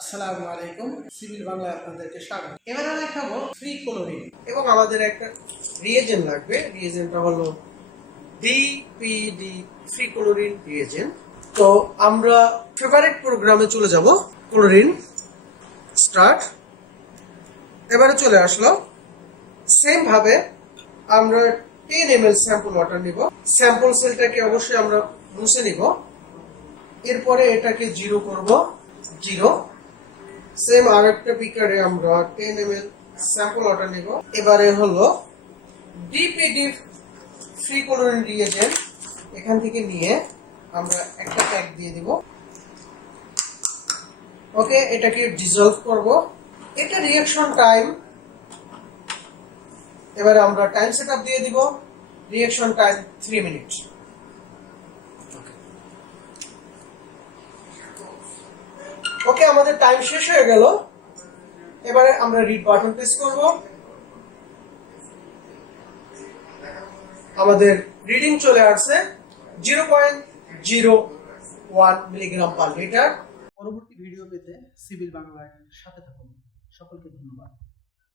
আসসালামু আলাইকুম, সিভিল বাংলায় আপনাদেরকে স্বাগত। এবার আমি দেখাবো ফ্রি ক্লোরিন এবং আমাদের একটা রিয়েজেন্ট লাগবে। রিয়েজেন্টটা হলো ডিপিডি, ফ্রি ক্লোরিন রিয়েজেন্ট। তো আমরা ফেভারিট প্রোগ্রামে চলে যাব। Chlorine start. এবারে চলে আসলো। সেম ভাবে আমরা 10 ml স্যাম্পল ওয়াটার নিব। স্যাম্পল সেলটাকে অবশ্যই আমরা মুছে নিব। এরপরে এটাকে জিরো করব, জিরো। সেম আরেকটা বিকারে আমরা 10 ml স্যাম্পল ওয়াটার নিব। এবারে হলো ডিপিডি ফ্রি ক্লোরিন রিয়েজেন্ট, এখান থেকে নিয়ে আমরা একটা প্যাক দিয়ে দিব। ওকে, এটাকে ডিসলভ করব। এটা রিঅ্যাকশন টাইম। এবারে আমরা টাইম সেটআপ দিয়ে দিব। Reaction time 3 minute. ওকে, আমাদের টাইম শেষ হয়ে গেল। এবারে আমরা রিড বাটন প্রেস করব। আমাদের রিডিং চলে আসছে 0.01 মিলিগ্রাম পার লিটার। পরবর্তী ভিডিও পেতে সিভিল বাংলার সাথে থাকুন। সকলকে ধন্যবাদ।